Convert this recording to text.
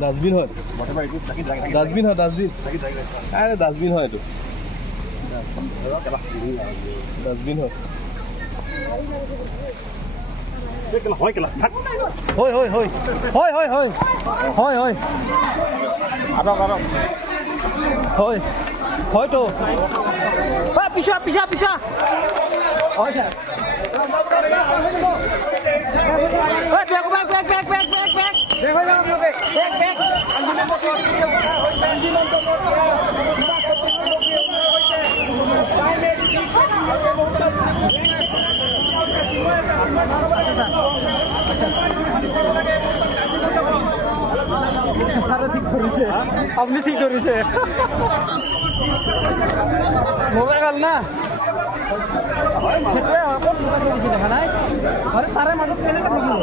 ডাষ্টবিন হয় ডাষ্টবিন হয় ডাষ্টবিন আরে ডাষ্টবিন হয় এইটো ডাষ্টবিন হয় হয় হয় হয় হয় হয় হয় হয় হয় আরক আরক হয় হয়তো পিছা পিছা পিছা হয় sir bag bag bag bag bag bag দেখো যাও আপনাদের ব্যাগ ব্যাগ সারা ঠিক করেছে আপনি ঠিক করেছে মজা গেল না দেখা নাই তারে মাজত কেনেকৈ থাকিব